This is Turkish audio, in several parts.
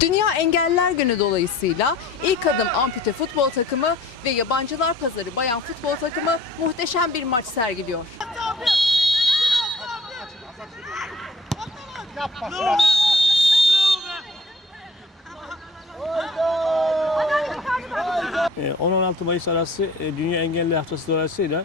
Dünya Engelliler Günü dolayısıyla ilk adım ampute futbol takımı ve yabancılar pazarı bayan futbol takımı muhteşem bir maç sergiliyor. Ee, 10-16 Mayıs arası e, Dünya Engelli Haftası dolayısıyla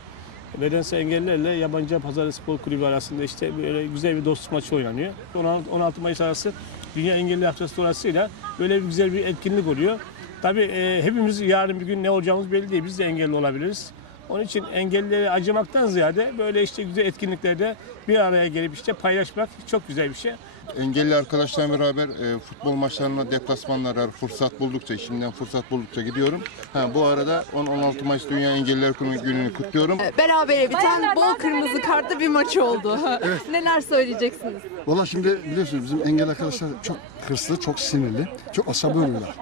bedensel engellilerle yabancı pazarı spor kulübü arasında işte böyle güzel bir dostluk maçı oynanıyor. 16 16 Mayıs arası Dünya Engelli Haftası dolayısıyla böyle bir güzel bir etkinlik oluyor. Tabii e, hepimiz yarın bir gün ne olacağımız belli değil. Biz de engelli olabiliriz. Onun için engellilere acımaktan ziyade böyle işte güzel etkinliklerde bir araya gelip işte paylaşmak çok güzel bir şey. Engelli arkadaşlarla beraber e, futbol maçlarına, deplasmanlara fırsat buldukça, şimdiden fırsat buldukça gidiyorum. Ha, bu arada 10-16 Mayıs Dünya Engelliler Günü- Günü'nü kutluyorum. Berabere biten bol kırmızı kartlı bir maç oldu. Neler söyleyeceksiniz? Valla şimdi biliyorsunuz bizim engelli arkadaşlar çok hırslı, çok sinirli, çok asabi oluyorlar.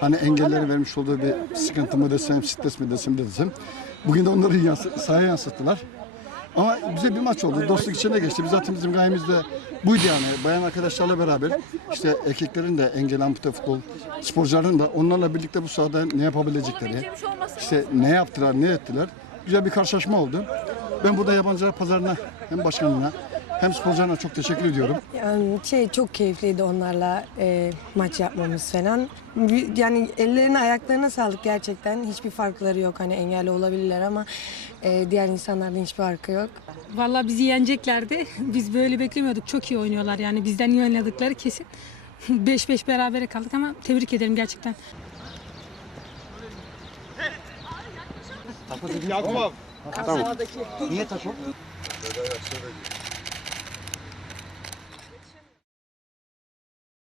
Hani engelleri vermiş olduğu bir sıkıntı mı desem, stres mi desem de desem. Bugün de onları yansı, sahaya yansıttılar. Ama güzel bir maç oldu. Dostluk içinde geçti. Biz zaten bizim gayemiz de buydu yani. Bayan arkadaşlarla beraber işte erkeklerin de engel ampute futbol sporcuların da onlarla birlikte bu sahada ne yapabilecekleri, işte ne yaptılar, ne ettiler. Güzel bir karşılaşma oldu. Ben burada yabancılar pazarına hem başkanına hem sporcularına çok teşekkür ediyorum. Yani şey çok keyifliydi onlarla e, maç yapmamız falan. Bir- Yani ellerine ayaklarına sağlık gerçekten. Hiçbir farkları yok. Hani engelli olabilirler ama e, diğer insanlardan hiçbir farkı yok. Vallahi bizi yeneceklerdi. Biz böyle beklemiyorduk. Çok iyi oynuyorlar yani. Bizden iyi oynadıkları kesin. 5-5 berabere kaldık ama tebrik ederim gerçekten. Niye takım?